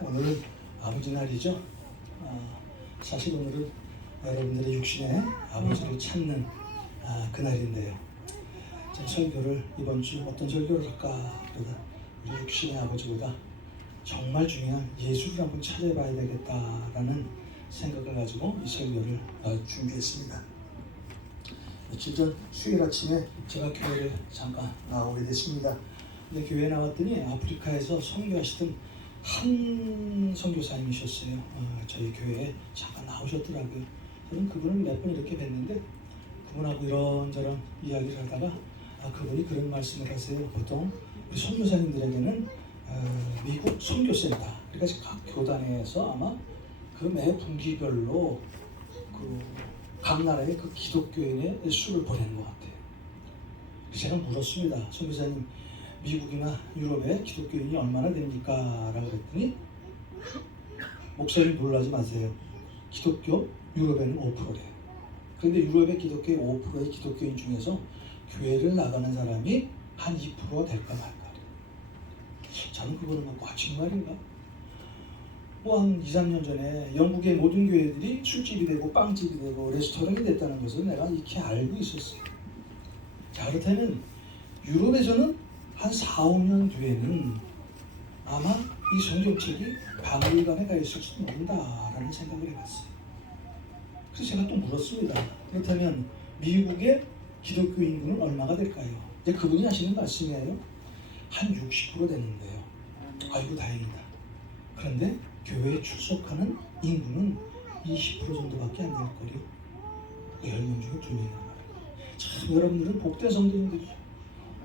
오늘은 아버지 날이죠. 사실 오늘은 여러분들의 육신의 아버지를 찾는 그날인데요. 제 설교를 이번 주 어떤 설교를 할까 그러다 우리 육신의 아버지보다 정말 중요한 예수를 한번 찾아봐야 되겠다라는 생각을 가지고 이 설교를 준비했습니다. 며칠 전 수요일 아침에 제가 교회를 잠깐 나오게 됐습니다. 근데 교회에 나왔더니 아프리카에서 선교하시던 한 선교사님이셨어요. 저희 교회에 잠깐 나오셨더라고요. 저는 그분을 몇 번 이렇게 뵀는데 그분하고 이런저런 이야기를 하다가 그분이 그런 말씀을 하세요. 보통 우리 선교사님들에게는 미국 선교센터, 그러니까 각 교단에서 아마 그 매 분기별로 각 나라의 그 기독교인의 수를 보내는 것 같아요. 제가 물었습니다. 선교사님, 미국이나 유럽에 기독교인이 얼마나 됩니까? 라고 그랬더니 목사님 놀라지 마세요. 기독교 유럽에는 5%래요. 그런데 유럽의 기독교의 5%의 기독교인 중에서 교회를 나가는 사람이 한 2%가 될까 말까. 저는 그거를 막 정말인가? 한 2, 3년 전에 영국의 모든 교회들이 술집이 되고 빵집이 되고 레스토랑이 됐다는 것을 내가 익히 알고 있었어요. 자, 그렇다면 유럽에서는 한 4, 5년 뒤에는 아마 이 성경책이 박물관에 가 있을지도 모른다라는 생각을 해봤어요. 그래서 제가 또 물었습니다. 그렇다면 미국의 기독교 인구는 얼마가 될까요? 이제 그분이 하시는 말씀이에요. 한 60% 되는데요. 아이고 다행이다. 그런데 교회에 출석하는 인구는 20% 정도밖에 안 될 거요. 10명 중에 2명이란 말이에요. 참 여러분들은 복된 성도님들이죠.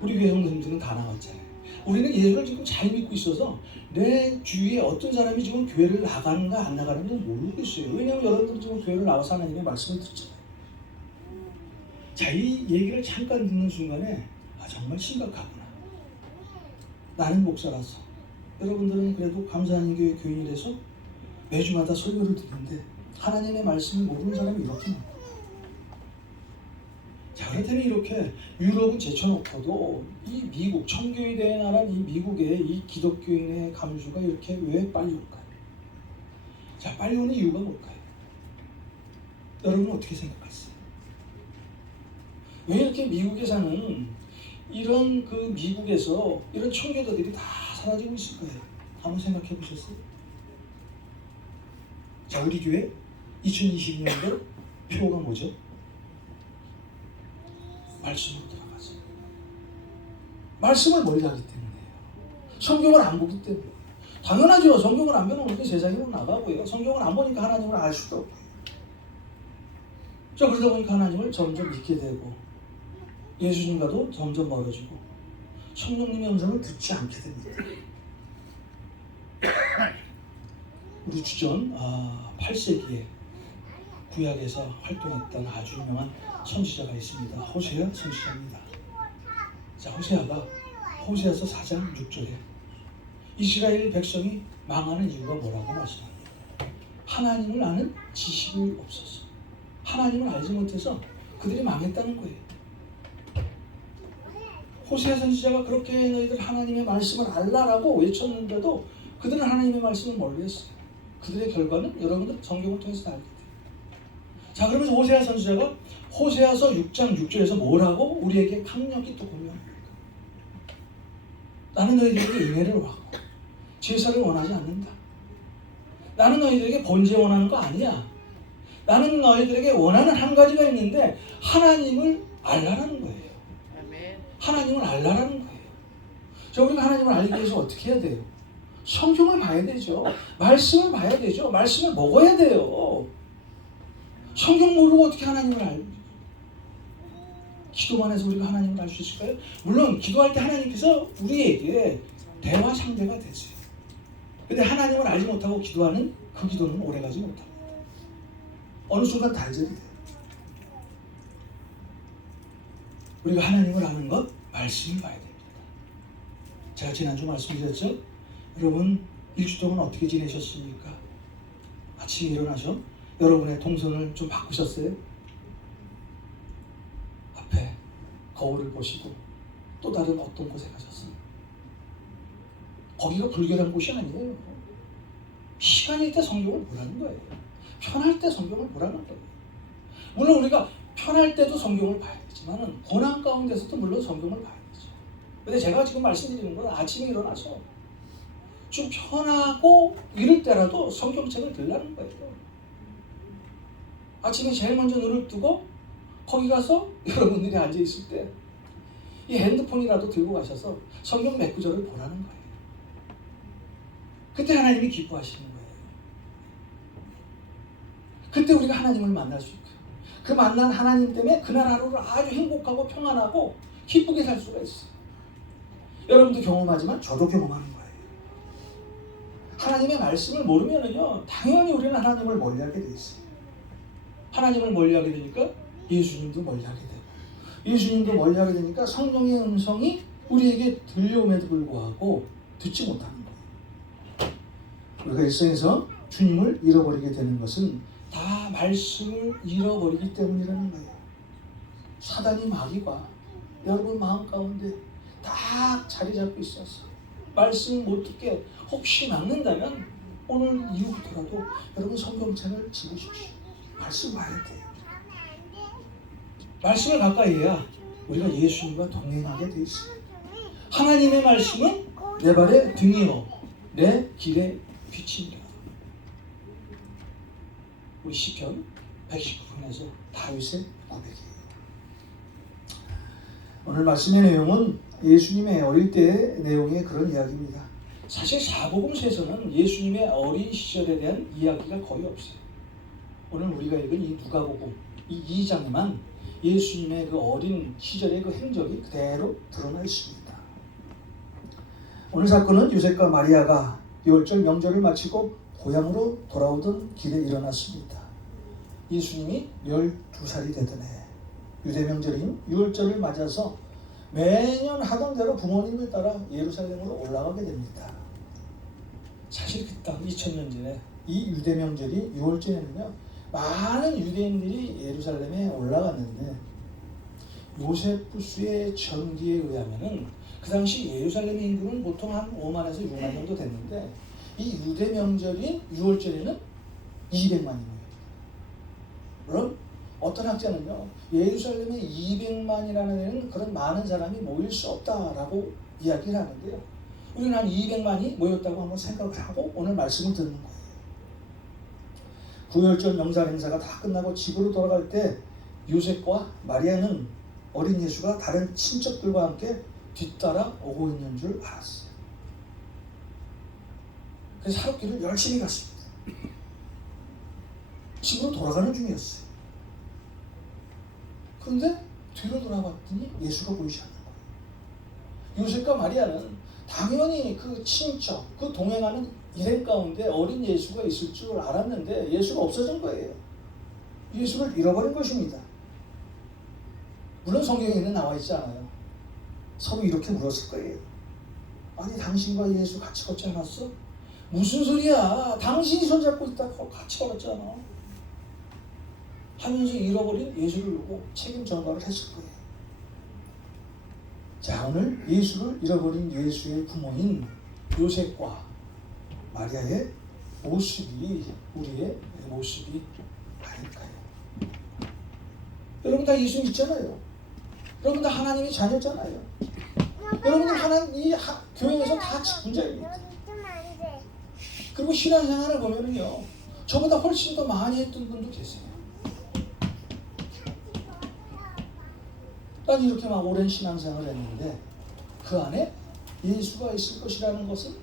우리 교회 성도님들은 다 나왔잖아요. 우리는 예수를 지금 잘 믿고 있어서 내 주위에 어떤 사람이 지금 교회를 나가는가 안 나가는지 모르고 있어요. 왜냐하면 여러분들 지금 교회를 나와서 하나님의 말씀을 듣잖아요. 자, 이 얘기를 잠깐 듣는 순간에 정말 심각하구나. 나는 목사라서 여러분들은 그래도 감사하는 교회 교인이라서 매주마다 설교를 듣는데 하나님의 말씀을 모르는 사람이 이렇게 많고, 자, 그렇다면 이렇게 유럽은 제쳐놓고도 이 미국, 천교에 대한 이 미국의 이 기독교인의 감수가 이렇게 왜 빨리 올까요? 자, 빨리 오는 이유가 뭘까요? 여러분은 어떻게 생각하세요? 왜 이렇게 미국에 사는 이런 미국에서 이런 청교도들이 다 사라지고 있을 거예요? 한번 생각해 보셨어요? 자, 우리 교회 2022년도 표가 뭐죠? 말씀으로 들어가죠. 말씀을 멀리 하기 때문에요. 성경을 안 보기 때문에. 당연하죠. 성경을 안 보면 우리는 세상에 못 나가고요. 성경을 안 보니까 하나님을 알 수도 없고요. 자, 그러다 보니까 하나님을 점점 믿게 되고 예수님과도 점점 멀어지고 성령님의 음성을 듣지 않게 됩니다. 우리 주전 8세기에 구약에서 활동했던 아주 유명한 선지자가 있습니다. 호세아 선지자입니다. 자, 호세아서 4장 6절에 이스라엘 백성이 망하는 이유가 뭐라고 말씀합니다. 하나님을 아는 지식이 없어서, 하나님을 알지 못해서 그들이 망했다는 거예요. 호세아 선지자가 그렇게 너희들 하나님의 말씀을 알라라고 외쳤는데도 그들은 하나님의 말씀을 멀리했어요. 그들의 결과는 여러분들 성경을 통해서 알게 돼요. 자, 그러면서 호세아 선지자가 호세아서 6장 6절에서 뭐라고 우리에게 강력히 또 공유합니다. 나는 너희들에게 은혜를 원하고 제사를 원하지 않는다. 나는 너희들에게 번제 원하는 거 아니야. 나는 너희들에게 원하는 한 가지가 있는데 하나님을 알라라는 거예요. 하나님을 알라라는 거예요. 자, 우리가 하나님을 알기 위해서 어떻게 해야 돼요? 성경을 봐야 되죠. 말씀을 봐야 되죠. 말씀을 먹어야 돼요. 성경 모르고 어떻게 하나님을 알고? 기도만 해서 우리가 하나님을 알 수 있을까요? 물론 기도할 때 하나님께서 우리에게 대화 상대가 되세요. 근데 하나님을 알지 못하고 기도하는 그 기도는 오래가지 못합니다. 어느 순간 단절이 돼요. 우리가 하나님을 아는 것, 말씀을 봐야 됩니다. 제가 지난주 말씀드렸죠? 여러분, 일주 동안 어떻게 지내셨습니까? 아침에 일어나서 여러분의 동선을 좀 바꾸셨어요? 앞에 거울을 보시고 또 다른 어떤 곳에 가셨어요? 거기가 불결한 곳이 아니에요. 시간일 때 성경을 보라는 거예요. 편할 때 성경을 보라는 거예요. 물론 우리가 편할 때도 성경을 봐야 되지만 고난 가운데서도 물론 성경을 봐야 되죠. 근데 제가 지금 말씀드리는 건 아침에 일어나서 좀 편하고 이럴 때라도 성경책을 들라는 거예요. 아침에 제일 먼저 눈을 뜨고 거기 가서 여러분들이 앉아있을 때 이 핸드폰이라도 들고 가셔서 성경 몇 구절을 보라는 거예요. 그때 하나님이 기뻐하시는 거예요. 그때 우리가 하나님을 만날 수 있고 그 만난 하나님 때문에 그날 하루를 아주 행복하고 평안하고 기쁘게 살 수가 있어요. 여러분도 경험하지만 저도 경험하는 거예요. 하나님의 말씀을 모르면은요, 당연히 우리는 하나님을 멀리하게 돼 있어요. 하나님을 멀리하게 되니까 예수님도 멀리하게 되고, 예수님도 멀리하게 되니까 성령의 음성이 우리에게 들려옴에도 불구하고 듣지 못하는 거예요. 우리가 일생에서 주님을 잃어버리게 되는 것은 다 말씀을 잃어버리기 때문이라는 거예요. 사단이 마귀가 여러분 마음 가운데 딱 자리 잡고 있어서 말씀 못 듣게 혹시 막는다면 오늘 이후부터라도 여러분 성경책을 집으십시오. 말씀 봐야 돼요. 말씀을 가까이 해야 우리가 예수님과 동행하게 돼 있어요. 하나님의 말씀은 내 발의 등이요 내 길의 빛입니다. 우리 시편 119편에서 다윗의 고백이에요. 오늘 말씀의 내용은 예수님의 어릴 때의 내용의 그런 이야기입니다. 사실 사복음서에서는 예수님의 어린 시절에 대한 이야기가 거의 없어요. 오늘 우리가 읽은 이 누가복음 이 2장에만 예수님의 그 어린 시절의 그 행적이 그대로 드러나 있습니다. 오늘 사건은 요셉과 마리아가 유월절 명절을 마치고 고향으로 돌아오던 길에 일어났습니다. 예수님이 12살이 되던 해 유대 명절인 유월절을 맞아서 매년 하던 대로 부모님을 따라 예루살렘으로 올라가게 됩니다. 사실 그땅 2000년 전에 이 유대 명절이 유월절에는요 많은 유대인들이 예루살렘에 올라갔는데 요세푸스의 전기에 의하면은 그 당시 예루살렘의 인구는 보통 한 5만에서 6만 정도 됐는데 이 유대 명절인 유월절에는 200만이에요. 물론 어떤 학자는요 예루살렘에 200만이라는 데는 그런 많은 사람이 모일 수 없다라고 이야기를 하는데요. 우리는 한 200만이 모였다고 한번 생각을 하고 오늘 말씀을 듣는 거예요. 구월절 명절 행사가 다 끝나고 집으로 돌아갈 때 요셉과 마리아는 어린 예수가 다른 친척들과 함께 뒤따라 오고 있는 줄 알았어요. 그래서 하루길을 열심히 갔습니다. 집으로 돌아가는 중이었어요. 그런데 뒤로 돌아봤더니 예수가 보이지 않는 거예요. 요셉과 마리아는 당연히 그 친척, 그 동행하는 일행 가운데 어린 예수가 있을 줄 알았는데 예수가 없어진 거예요. 예수를 잃어버린 것입니다. 물론 성경에는 나와 있지 않아요. 서로 이렇게 물었을 거예요. 아니 당신과 예수 같이 걷지 않았어? 무슨 소리야? 당신이 손잡고 있다고 같이 걸었잖아. 하면서 잃어버린 예수를 보고 책임 전가를 했을 거예요. 자, 오늘 예수를 잃어버린 예수의 부모인 요셉과 마리아의 모습이 우리의 모습이 아닐까요? 여러분 다 예수 믿잖아요. 여러분 다 하나님의 자녀잖아요. 여러분은 하나님 교회에서 다 직분자입니다. 그리고 신앙생활을 보면은요 저보다 훨씬 더 많이 했던 분도 계세요. 난 이렇게 막 오랜 신앙생활을 했는데 그 안에 예수가 있을 것이라는 것은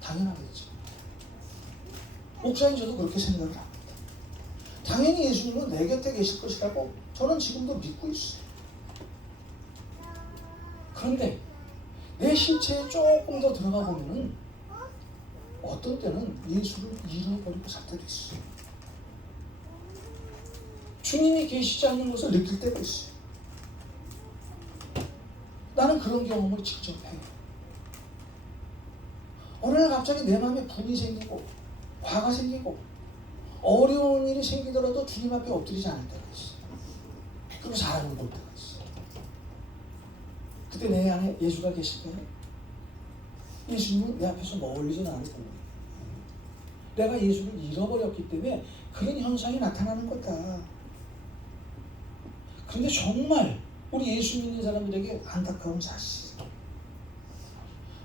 당연하겠죠. 목사님 저도 그렇게 생각을 합니다. 당연히 예수님은 내 곁에 계실 것이라고 저는 지금도 믿고 있어요. 그런데 내 실체에 조금 더 들어가 보면은 어떤 때는 예수를 잃어버리고 살 때도 있어요. 주님이 계시지 않는 것을 느낄 때가 있어요. 나는 그런 경험을 직접 해요. 어느 날 갑자기 내 마음에 분이 생기고 화가 생기고 어려운 일이 생기더라도 주님 앞에 엎드리지 않을 때가 있어요. 그리고 사람을 볼 때가 있어요. 그때 내 안에 예수가 계실 때는 예수님은 내 앞에서 멀리서 나를 봅니다. 내가 예수를 잃어버렸기 때문에 그런 현상이 나타나는 거다. 그런데 정말 우리 예수 믿는 사람들에게 안타까운 사실,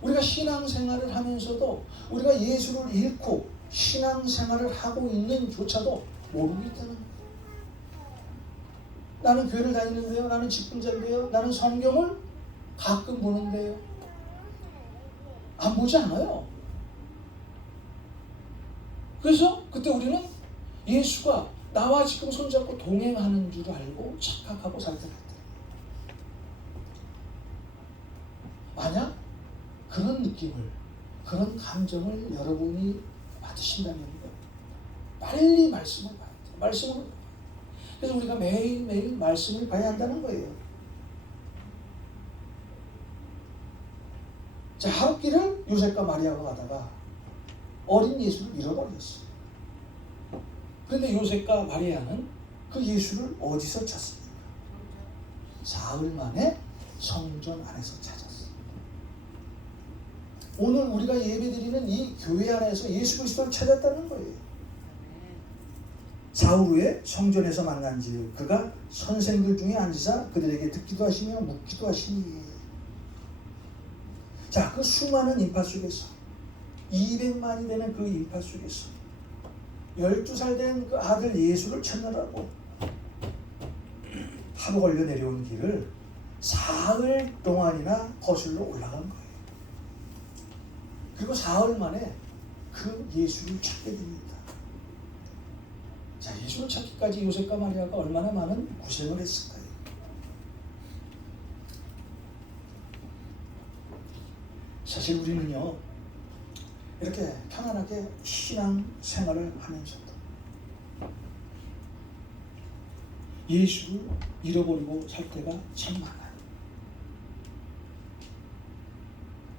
우리가 신앙생활을 하면서도 우리가 예수를 잃고 신앙생활을 하고 있는 조차도 모르고 있다는 거예요. 나는 교회를 다니는데요, 나는 직분자인데요, 나는 성경을 가끔 보는데요, 안 보지 않아요. 그래서 그때 우리는 예수가 나와 지금 손잡고 동행하는 줄 알고 착각하고 살 때가 있다. 만약 그런 느낌을, 그런 감정을 여러분이 받으신다면 빨리 말씀을 봐야 돼요. 말씀을. 그래서 우리가 매일매일 말씀을 봐야 한다는 거예요. 자, 하룻길을 요셉과 마리아가 가다가 어린 예수를 잃어버렸어요. 그런데 요셉과 마리아는 그 예수를 어디서 찾습니까? 사흘 만에 성전 안에서 찾았어요. 오늘 우리가 예배드리는 이 교회 안에서 예수 그리스도를 찾았다는 거예요. 사흘 후에 성전에서 만난즉 그가 선생들 중에 앉으사 그들에게 듣기도 하시며 묻기도 하시니. 자, 그 수많은 인파 속에서 200만이 되는 그 인파 속에서 12살 된 그 아들 예수를 찾느라고 하루 걸려 내려온 길을 사흘 동안이나 거슬러 올라간 거예요. 그리고 사흘 만에 그 예수를 찾게 됩니다. 자, 예수를 찾기까지 요셉과 마리아가 얼마나 많은 고생을 했을까요? 사실 우리는요, 이렇게 편안하게 신앙 생활을 하면서도 예수를 잃어버리고 살 때가 참 많아요.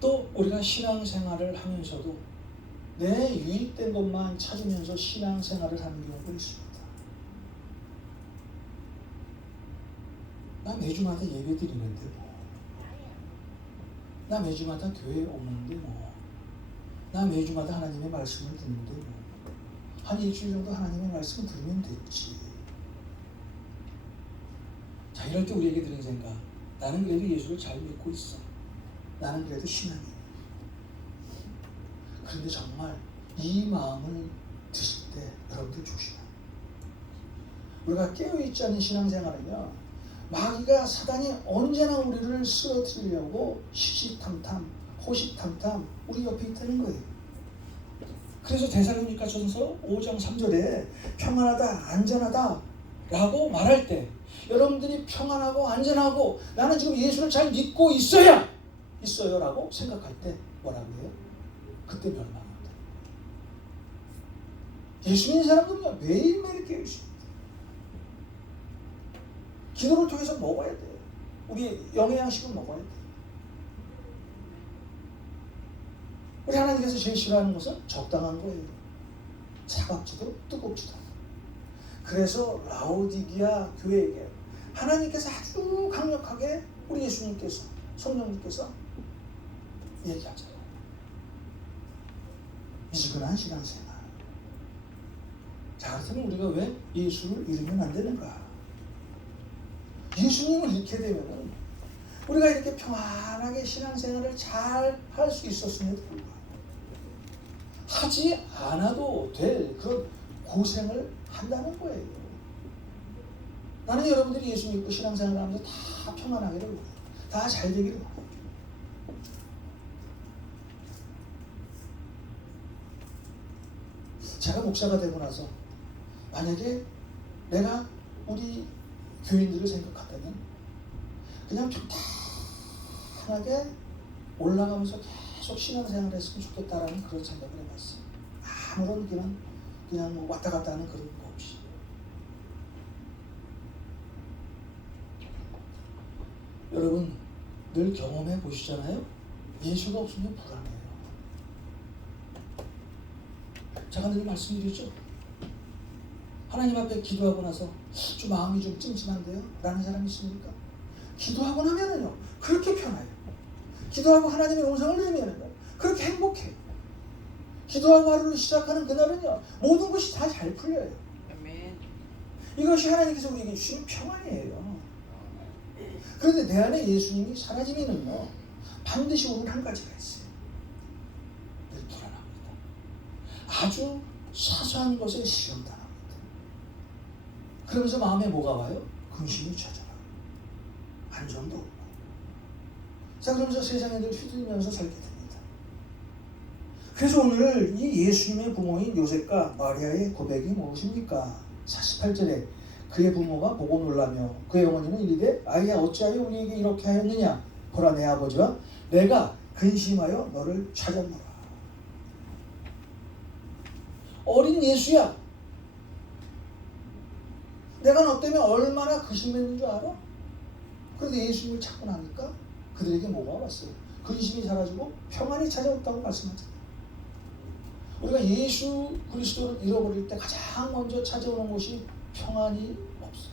또 우리가 신앙 생활을 하면서도 내 유익된 것만 찾으면서 신앙 생활을 하는 경우가 있습니다. 나 매주마다 예배 드리는데 뭐, 나 매주마다 교회에 오는데 뭐, 나 매주마다 하나님의 말씀을 듣는데 뭐, 한 일주일 정도 하나님의 말씀을 들으면 됐지. 자, 이럴 때 우리에게 드는 생각, 나는 그래도 예수를 잘 믿고 있어. 나는 그래도 신앙이. 그런데 정말 이 마음을 드실 때 여러분들 조심해요. 우리가 깨어있지 않은 신앙생활은요, 마귀가 사단이 언제나 우리를 쓰러뜨리려고 시시탐탐 호시탐탐 우리 옆에 있다는 거예요. 그래서 데살로니가전서 5장 3절에 평안하다 안전하다 라고 말할 때 여러분들이 평안하고 안전하고 나는 지금 예수를 잘 믿고 있어요 라고 생각할 때 뭐라고 해요? 그때 멸망한다. 예수 믿는 사람들은요, 매일매일 깨어있습니다. 기도를 통해서 먹어야 돼요. 우리 영의 양식은 먹어야 돼요. 우리 하나님께서 제일 싫어하는 것은 적당한 거예요. 차갑지도 뜨겁지도 않아요. 그래서 라오디게아 교회에게 하나님께서 아주 강력하게 우리 예수님께서, 성령님께서 얘기하잖아요. 미지근한 신앙생활. 자, 그렇다면 우리가 왜 예수를 잃으면 안 되는가? 예수님을 잃게 되면 우리가 이렇게 평안하게 신앙생활을 잘 할 수 있었음에도 불구하고 하지 않아도 될 그런 고생을 한다는 거예요. 나는 여러분들이 예수 믿고 신앙생활을 하면서 다 평안하기를 원해요. 다 잘 되기를 원해요. 제가 목사가 되고 나서 만약에 내가 우리 교인들을 생각한다면 그냥 평탄하게 올라가면서 계속 신앙생활을 했으면 좋겠다라는 그런 생각을 해봤어요. 아무런 그냥 뭐 왔다 갔다 하는 그런 거 없이. 여러분 늘 경험해 보시잖아요. 예수가 없으면 불안해요. 제가 늘 말씀드리죠. 하나님 앞에 기도하고 나서 좀 마음이 좀 찜찜한데요? 라는 사람이 있습니까? 기도하고 나면은요, 그렇게 편해요. 기도하고 하나님의 음성을 내면은요, 그렇게 행복해요. 기도하고 하루를 시작하는 그날은요, 모든 것이 다 잘 풀려요. 아멘. 이것이 하나님께서 우리에게 주신 평안이에요. 그런데 내 안에 예수님이 사라지면은요, 반드시 오는 한 가지가 있어요. 늘 불안합니다. 아주 사소한 것에 시험당합니다. 그러면서 마음에 뭐가 와요? 근심이 찾아와요. 안정도 없고. 자, 그러면서 세상에 늘 휘둘리면서 살게 됩니다. 그래서 오늘 이 예수님의 부모인 요셉과 마리아의 고백이 무엇입니까? 48절에 그의 부모가 보고 놀라며 그의 어머니는 이르되 아이야 어찌하여 우리에게 이렇게 하였느냐? 보라 내 아버지와 내가 근심하여 너를 찾았노라. 어린 예수야, 내가 너 때문에 얼마나 근심했는 줄 알아? 그런데 예수님을 찾고 나니까 그들에게 뭐가 왔어요? 근심이 사라지고 평안이 찾아왔다고 말씀하잖아요. 우리가 예수 그리스도를 잃어버릴 때 가장 먼저 찾아오는 것이 평안이 없어요.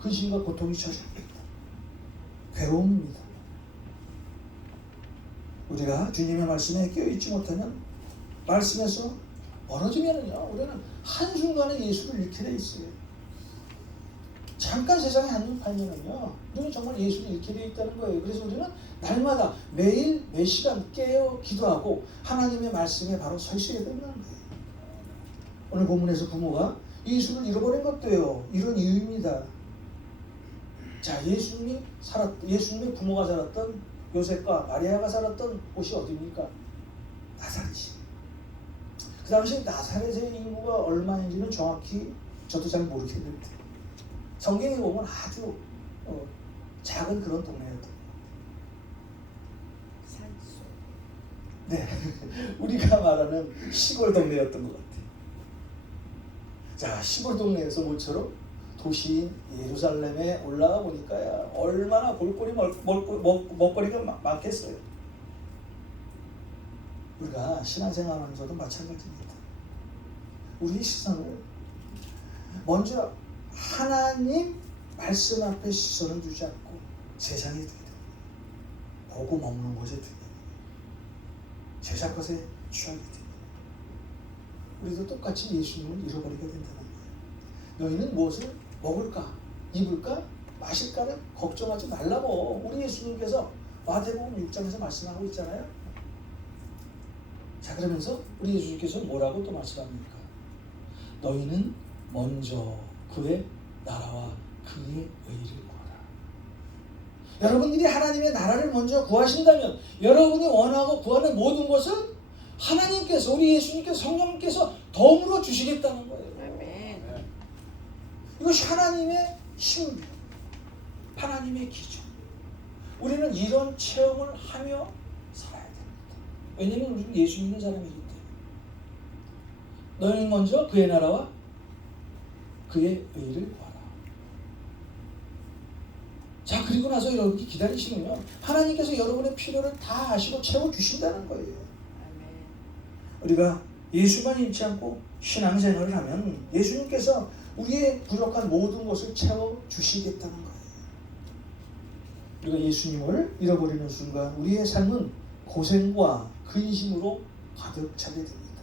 근심과 고통이 찾아옵니다. 괴로움입니다. 우리가 주님의 말씀에 깨어있지 못하면, 말씀에서 멀어지면은요, 우리는 한순간에 예수를 잃게 돼 있어요. 잠깐 세상에 한눈 팔면은요, 우리는 정말 예수를 잃게 돼 있다는 거예요. 그래서 우리는 날마다 매일 몇 시간 깨어 기도하고 하나님의 말씀에 바로 서 있어야 된다는 거예요. 오늘 본문에서 부모가 예수를 잃어버린 것도요, 이런 이유입니다. 자, 예수님의 부모가 살았던 요셉과 마리아가 살았던 곳이 어디입니까? 나사렛이. 그 당시 나사렛의 인구가 얼마인지는 정확히 저도 잘 모르겠는데 성경에 보면 아주 작은 그런 동네였던 거예요. 산소. 네, 우리가 말하는 시골 동네였던 것 같아요. 자, 시골 동네에서 모처럼 도시인 예루살렘에 올라가 보니까 얼마나 볼거리 먹거리가 많겠어요. 우리가 신앙생활하면서도 마찬가지입니다. 우리의 시선을 먼저 하나님 말씀 앞에 시선을 두지 않고 세상에 두게 됩니다. 보고 먹는 것에 두게 됩니다. 세상 것에 취하게 됩니다. 우리도 똑같이 예수님을 잃어버리게 된다는 거예요. 너희는 무엇을 먹을까, 입을까, 마실까를 걱정하지 말라고 우리 예수님께서 마태복음 6장에서 말씀하고 있잖아요. 자, 그러면서 우리 예수님께서 뭐라고 또 말씀합니까? 너희는 먼저 그의 나라와 그의 의를 구하라. 여러분들이 하나님의 나라를 먼저 구하신다면 여러분이 원하고 구하는 모든 것은 하나님께서, 우리 예수님께서, 성령님께서 더불어 주시겠다는 거예요. 아멘. 이것이 하나님의 힘입니다. 하나님의 기준. 우리는 이런 체험을 하며 살아야 됩니다. 왜냐하면 우리는 예수 믿는 사람이기 때문에. 너희는 먼저 그의 나라와 그의 의를 구하라. 자, 그리고 나서 여러분이 기다리시면 하나님께서 여러분의 필요를 다 아시고 채워주신다는 거예요. 아멘. 우리가 예수만 잃지 않고 신앙생활을 하면 예수님께서 우리의 부족한 모든 것을 채워주시겠다는 거예요. 우리가 예수님을 잃어버리는 순간 우리의 삶은 고생과 근심으로 가득 차게 됩니다.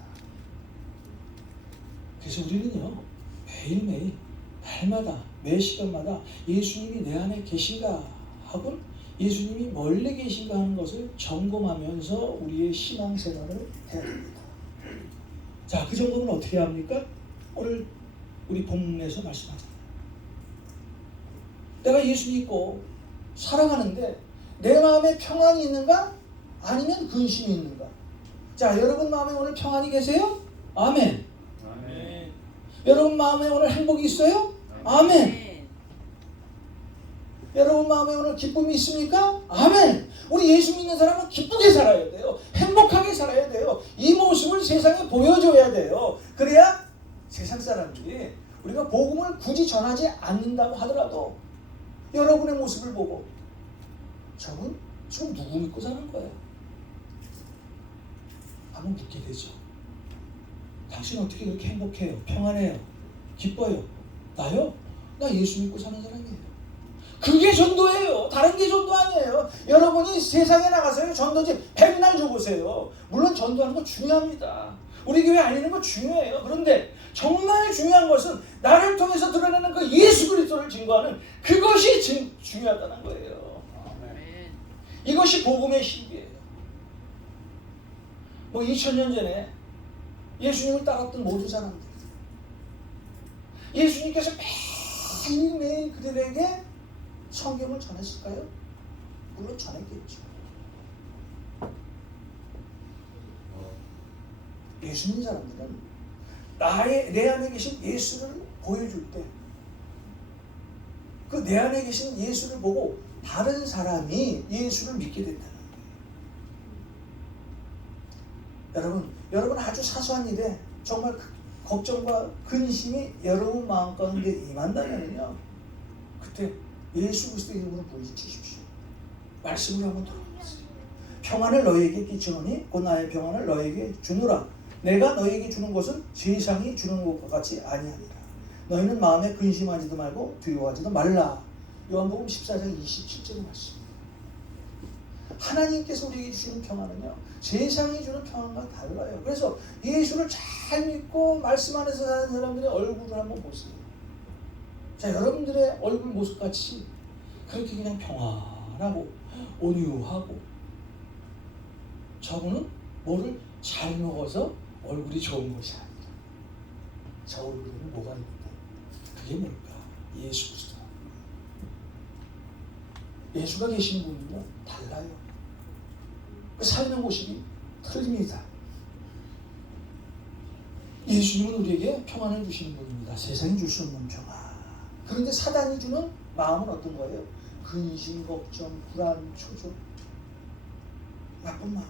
그래서 우리는요, 매일매일 날마다 매 시간마다 예수님이 내 안에 계신가 하고 예수님이 멀리 계신가 하는 것을 점검하면서 우리의 신앙생활을 해야 됩니다. 자, 그 점검은 어떻게 합니까? 오늘 우리 본문에서 말씀하잖아요. 내가 예수 믿고 살아가는데 내 마음에 평안이 있는가? 아니면 근심이 있는가? 자, 여러분 마음에 오늘 평안이 계세요? 아멘. 아멘. 여러분 마음에 오늘 행복이 있어요? 아멘. 여러분 마음에 오늘 기쁨이 있습니까? 아멘. 우리 예수 믿는 사람은 기쁘게 살아야 돼요. 행복하게 살아야 돼요. 이 모습을 세상에 보여줘야 돼요. 그래야 세상 사람들이 우리가 복음을 굳이 전하지 않는다고 하더라도 여러분의 모습을 보고 저분 지금 누구 믿고 사는 거야? 한번 묻게 되죠. 당신 어떻게 그렇게 행복해요? 평안해요? 기뻐요? 나요? 나 예수 믿고 사는 사람이에요. 그게 전도예요. 다른 게 전도 아니에요. 여러분이 세상에 나가서요 전도지 백날 줘보세요. 물론 전도하는 거 중요합니다. 우리 교회 알리는 거 중요해요. 그런데 정말 중요한 것은 나를 통해서 드러내는 그 예수 그리스도를 증거하는 그것이 중요하다는 거예요. 아멘. 이것이 복음의 신비예요. 뭐 2000년 전에 예수님을 따랐던 모든 사람들, 예수님께서 매일매일 그들에게 성경을 전했을까요? 물론 전했겠죠. 예수 믿는 사람들은 내 안에 계신 예수를 보여줄 때 그 내 안에 계신 예수를 보고 다른 사람이 예수를 믿게 된다는 거예요. 여러분 아주 사소한 일에 정말 걱정과 근심이 여러분 마음 가운데 임한다면요, 그때 예수 그리스도의 이름으로 부르짖으십시오. 말씀을 한번 들어보세요. 평안을 너희에게 끼치노니 곧 나의 평안을 너희에게 주노라. 내가 너희에게 주는 것은 세상이 주는 것과 같이 아니하니라. 너희는 마음에 근심하지도 말고 두려워하지도 말라. 요한복음 14장 27절의 말씀. 하나님께서 우리에게 주시는 평안은요, 세상이 주는 평안과 달라요. 그래서 예수를 잘 믿고 말씀 안에서 사는 사람들의 얼굴을 한번 보세요. 자, 여러분들의 얼굴 모습같이 그렇게 그냥 평안하고 온유하고, 저분은 뭐를 잘 먹어서 얼굴이 좋은 것이 아니라 저 얼굴에는 뭐가 있는데, 그게 뭘까? 예수 그리스도. 예수가 계시는 분은요 달라요. 그 삶의 모습이 틀립니다. 예수님은 우리에게 평안을 주시는 분입니다. 세상이 줄 수 없는 평안. 그런데 사단이 주는 마음은 어떤 거예요? 근심, 걱정, 불안, 초조, 나쁜 마음.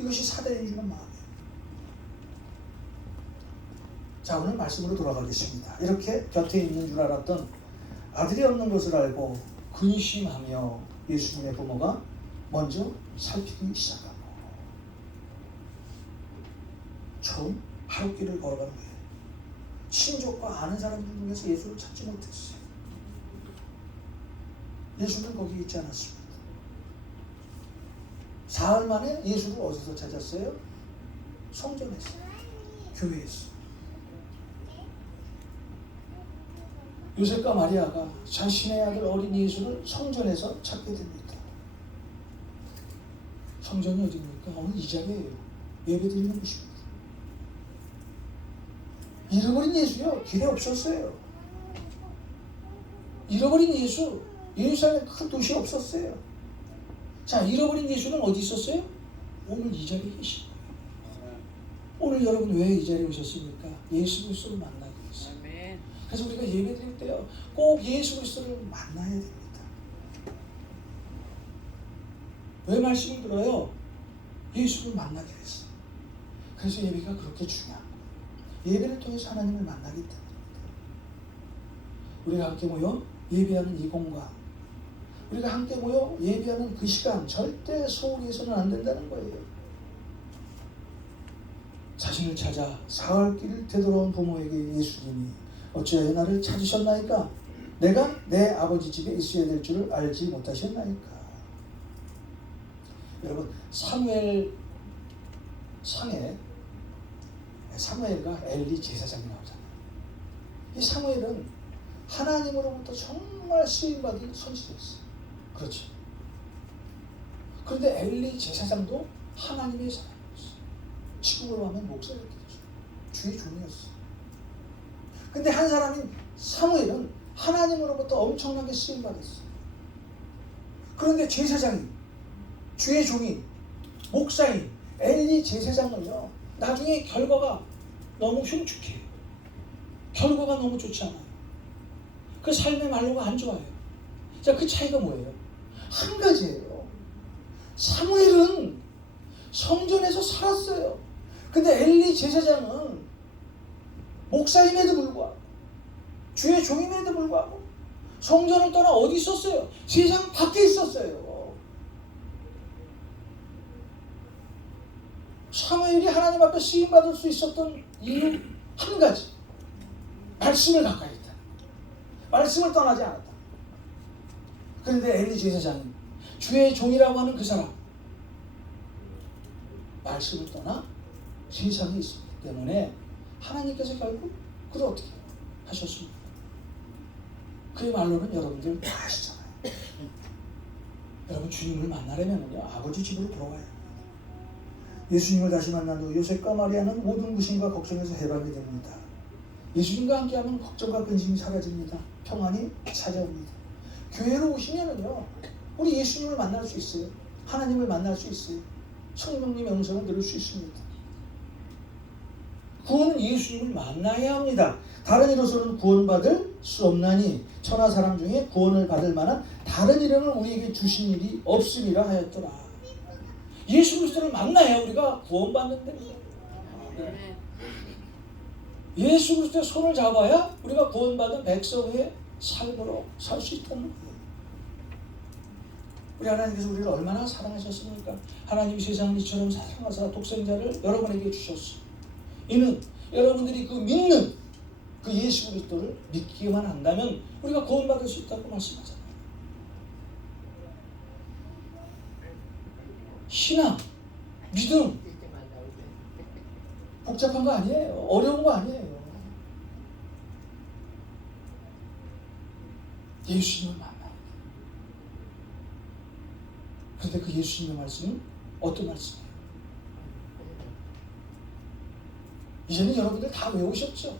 이것이 사단이 주는 마음이에요. 자, 오늘 말씀으로 돌아가겠습니다. 이렇게 곁에 있는 줄 알았던 아들이 없는 것을 알고 근심하며 예수님의 부모가 먼저 살피기 시작하고 처음 하룻길을 걸어가는 거예요. 친족과 아는 사람들 중에서 예수를 찾지 못했어요. 예수는 거기 있지 않았습니다. 사흘 만에 예수를 어디서 찾았어요? 성전에서, 교회에서. 요셉과 마리아가 자신의 아들 어린 예수를 성전에서 찾게 됩니다. 성전이 어디입니까? 오늘 이 자리예요. 예배드리는 곳입니다. 잃어버린 예수요, 길에 없었어요. 잃어버린 예수, 예루살렘 큰 도시에 없었어요. 자, 잃어버린 예수는 어디 있었어요? 오늘 이 자리에 계신 거예요. 오늘 여러분 왜 이 자리에 오셨습니까? 예수 그리스도를 만나기 위해서. 아멘. 그래서 우리가 예배드릴 때요, 꼭 예수 그리스도를 만나야 됩니다. 왜 말씀을 들어요? 예수를 만나기 위해서. 그래서 예배가 그렇게 중요한 거예요. 예배를 통해서 하나님을 만나기 때문입니다. 우리가 함께 모여 예배하는 이 공간, 우리가 함께 모여 예배하는 그 시간 절대 소홀히 해서는 안 된다는 거예요. 자신을 찾아 사흘길을 되돌아온 부모에게 예수님이 어찌하여 나를 찾으셨나이까? 내가 내 아버지 집에 있어야 될 줄을 알지 못하셨나이까? 여러분, 사무엘 상에 사무엘과 엘리 제사장이 나오잖아요. 이 사무엘은 하나님으로부터 정말 쓰임받은 선지자였어요. 그렇죠. 그런데 엘리 제사장도 하나님의 사람이었어요. 지금으로 하면 목사였겠죠. 주의 종이었어요. 근데 한 사람인 사무엘은 하나님으로부터 엄청나게 쓰임받았어요. 그런데 제사장이, 주의 종인, 목사인 엘리 제사장은요, 나중에 결과가 너무 흉측해요. 결과가 너무 좋지 않아요. 그 삶의 말로가 안 좋아요. 자, 그 차이가 뭐예요? 한 가지예요. 사무엘은 성전에서 살았어요. 근데 엘리 제사장은 목사임에도 불구하고, 주의 종임에도 불구하고 성전을 떠나 어디 있었어요? 세상 밖에 있었어요. 사무엘이 하나님 앞에 쓰임받을 수 있었던 이유 한 가지, 말씀을 가까이 했다. 말씀을 떠나지 않았다. 그런데 엘리 제사장이 주의 종이라고 하는 그 사람 말씀을 떠나 세상에 있었기 때문에 하나님께서 결국 그를 어떻게 하셨습니까? 그의 말로는 여러분들 다 아시잖아요. 여러분 주님을 만나려면요 아버지 집으로 돌아와야 해요. 예수님을 다시 만난 후 요셉과 마리아는 모든 구심과 걱정에서 해방이 됩니다. 예수님과 함께하면 걱정과 근심이 사라집니다. 평안이 찾아옵니다. 교회로 오시면은요 우리 예수님을 만날 수 있어요. 하나님을 만날 수 있어요. 성령님의 음성을 들을 수 있습니다. 구원은 예수님을 만나야 합니다. 다른 이로서는 구원받을 수 없나니 천하 사람 중에 구원을 받을 만한 다른 이름을 우리에게 주신 일이 없음이라 하였더라. 예수 그리스도를 만나야 우리가 구원받는 데입니다. 아멘. 예수 그리스도의 손을 잡아야 우리가 구원받은 백성의 삶으로 살 수 있다는 거예요. 우리 하나님께서 우리를 얼마나 사랑하셨습니까? 하나님이 세상을 이처럼 사랑하사 독생자를 여러분에게 주셨어요. 이는 여러분들이 그 믿는 그 예수 그리스도를 믿기만 한다면 우리가 구원받을 수 있다고 말씀하잖아요. 신앙, 믿음 복잡한 거 아니에요. 어려운 거 아니에요. 예수님을 만나요. 그런데 그 예수님의 말씀은 어떤 말씀이에요? 이제는 여러분들 다 외우셨죠?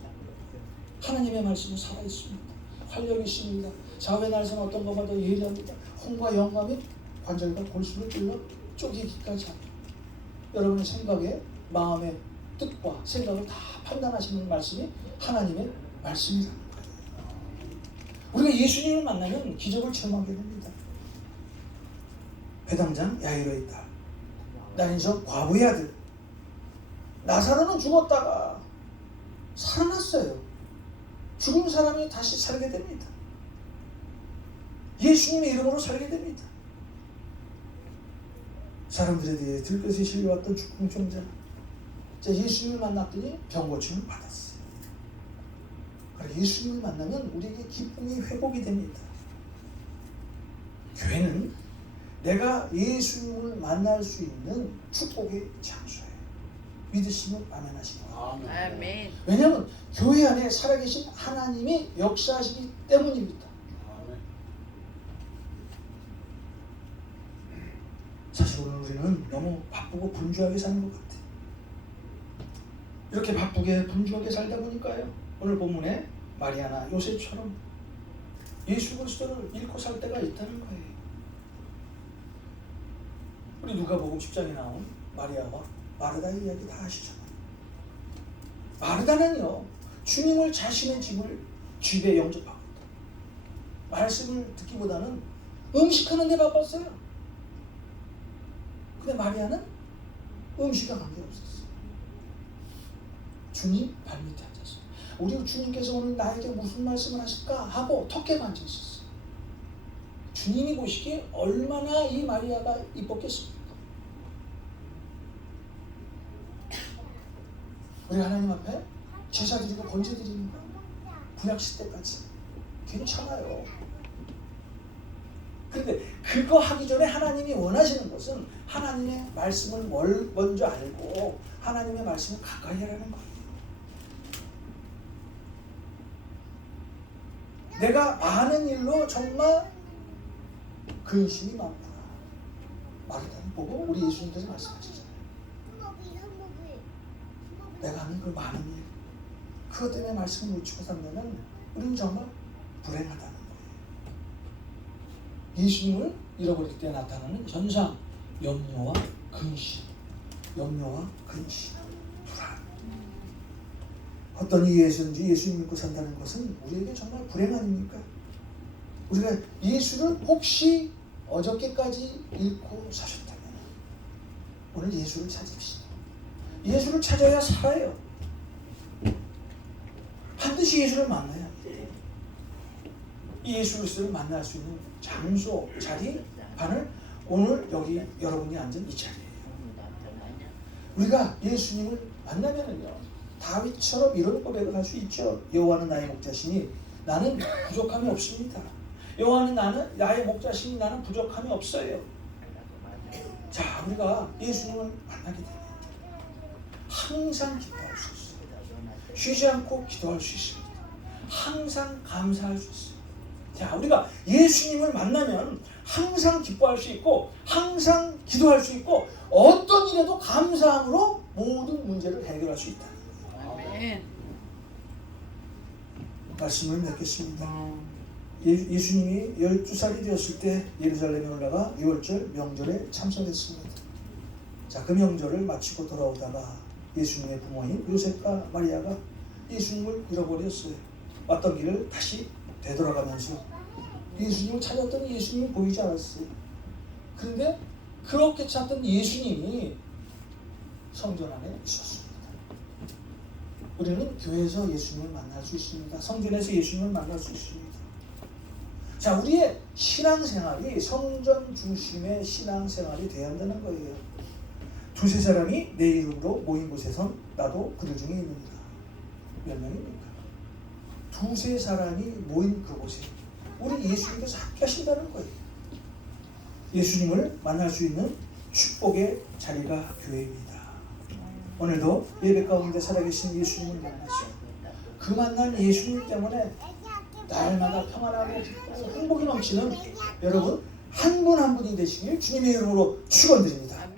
하나님의 말씀은 살아있습니다. 활력이 있습니다. 사회 날선 어떤 것보다 예리합니다. 홍과 영과 및 관절과 골수를 찔러 쪼개기까지 합니다. 여러분의 생각에 마음의 뜻과 생각을 다 판단하시는 말씀이 하나님의 말씀이라는 거예요. 우리가 예수님을 만나면 기적을 체험하게 됩니다. 배당장 야이로의 딸, 나는 저 과부의 아들, 나사로는 죽었다가 살아났어요. 죽은 사람이 다시 살게 됩니다. 예수님의 이름으로 살게 됩니다. 사람들에 대해 들것에 실려왔던 죽궁종자, 예수님을 만났더니 병고침을 받았어요. 그래서 예수님을 만나면 우리에게 기쁨이 회복이 됩니다. 교회는 내가 예수님을 만날 수 있는 축복의 장소예요. 믿으시면 아멘 하시기 바랍니다. 아멘. 왜냐하면 교회 안에 살아계신 하나님이 역사하시기 때문입니다. 사실 오늘 우리는 너무 바쁘고 분주하게 사는 것 같아요. 이렇게 바쁘게 분주하게 살다 보니까요, 오늘 본문에 마리아나 요셉처럼 예수 그리스도를 잃고 살 때가 있다는 거예요. 우리 누가복음 10장에 나온 마리아와 마르다의 이야기 다 아시잖아요. 마르다는요 주님을 자신의 집에 영접하고 말씀을 듣기보다는 음식하는 데 바빴어요. 근데 마리아는 음식과 관계없었어요. 주님 발밑에 앉았어요. 우리 주님께서 오늘 나에게 무슨 말씀을 하실까 하고 턱에만 앉아있었어요. 주님이 보시기에 얼마나 이 마리아가 이뻤겠습니까? 우리 하나님 앞에 제사 드리고 번제 드리는 거 구약시 때까지 괜찮아요. 그런데 그거 하기 전에 하나님이 원하시는 것은 하나님의 말씀을 먼저 알고 하나님의 말씀을 가까이 하라는 거예요. 내가 많은 일로 정말 근심이 많구나. 마르다는 보고 우리 예수님께서 말씀하시잖아요. 내가 하는 그 많은 일, 그것 때문에 말씀을 놓치고 산다면 우리는 정말 불행하다는 거예요. 예수님을 잃어버릴 때 나타나는 현상, 염려와 근심, 불안. 어떤 이유에서인지 예수님 믿고 산다는 것은 우리에게 정말 불행 아닙니까? 우리가 예수를 혹시 어저께까지 잃고 사셨다면 오늘 예수를 찾읍시다. 예수를 찾아야 살아요. 반드시 예수를 만나야 합니다. 이 예수 그리스도를 만날 수 있는 장소, 자리, 반을 오늘 여기 여러분이 앉은 이 자리예요. 우리가 예수님을 만나면은요 다윗처럼 이런 고백을 할 수 있죠. 여호와는 나의 목자시니 나는 부족함이 없습니다. 요한은 나의 목자시니 나는 부족함이 없어요. 자, 우리가 예수님을 만나게 되면 항상 기뻐할 수 있어요. 쉬지 않고 기도할 수 있습니다. 항상 감사할 수 있어요. 자, 우리가 예수님을 만나면 항상 기뻐할 수 있고 항상 기도할 수 있고 어떤 일에도 감사함으로 모든 문제를 해결할 수 있다. 아멘. 말씀을 맺겠습니다. 예수님이 12살이 되었을 때 예루살렘에 올라가 6월절 명절에 참석했습니다. 자, 그 명절을 마치고 돌아오다가 예수님의 부모인 요셉과 마리아가 예수님을 잃어버렸어요. 왔던 길을 다시 되돌아가면서 예수님을 찾았더니 예수님이 보이지 않았어요. 그런데 그렇게 찾던 예수님이 성전 안에 있었습니다. 우리는 교회에서 예수님을 만날 수 있습니다. 성전에서 예수님을 만날 수 있습니다. 자, 우리의 신앙생활이 성전 중심의 신앙생활이 되어야 한다는 거예요. 두세 사람이 내 이름으로 모인 곳에선 나도 그들 중에 있느니라. 몇 명입니까? 두세 사람이 모인 그곳에 우리 예수님께서 함께 하신다는 거예요. 예수님을 만날 수 있는 축복의 자리가 교회입니다. 오늘도 예배 가운데 살아계신 예수님을 만나시오. 그 만난 예수님 때문에 날마다 평안하고 기쁘고 행복이 넘치는 여러분 한 분 한 분이 되시길 주님의 이름으로 축원드립니다.